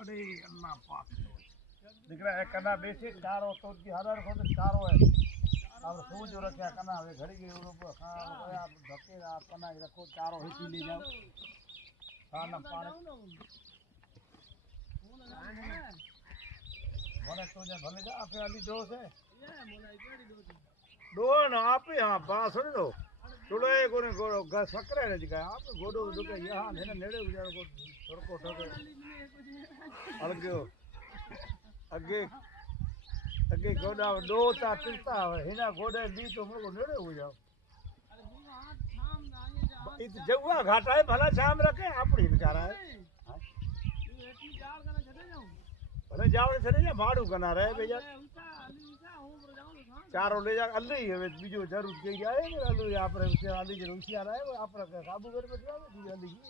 अरे अल्लाह पाक दिख रहा है कना बेचे चारो तो की हजार को तो चारो है अब सूझ रखा कना वे घड़ी के ऊपर खान आप धक्के आप कना रखो चारो ही ले जाओ खाना पानी भले तो जे भले जा आपे वाली दो से दो ना आप हां पास सुन दो थोड़े कोने को सकरे रे जगह आप गोडो दुके यहां ने नेड़े उजार को थोड़को ठके अलगो अगे अगे गोडा दो ता तिरता हिना गोडे बी तो मको नेड़े हो जाओ इत जगवा घाटा है भला शाम रखे आपड़ी बेचारा है भले जावड़े छड़े जा भाड़ू कना रहे भैया चारो ले जा अल्ली है बीजो जरूर के आए अल्लू यहां पर अल्ली जरूर किया रहा है वो आप रखे काबू कर बैठा है बीजो अल्ली की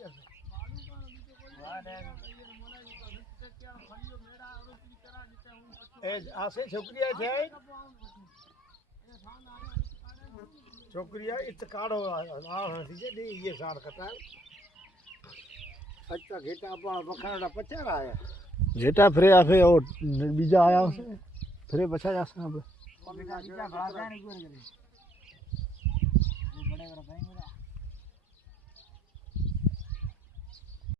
ए आसे छोकरिया छे छोकरिया इत काढ़ो आ सीजे दी ये सार कटा अच्छा घेटा अपन बखाड़ा पचारा है घेटा फिरे आफे और बीजा आया उसे फिरे बचा जा सब बीजा भागा नहीं कोई करे वो बड़े बड़ा भाई मेरा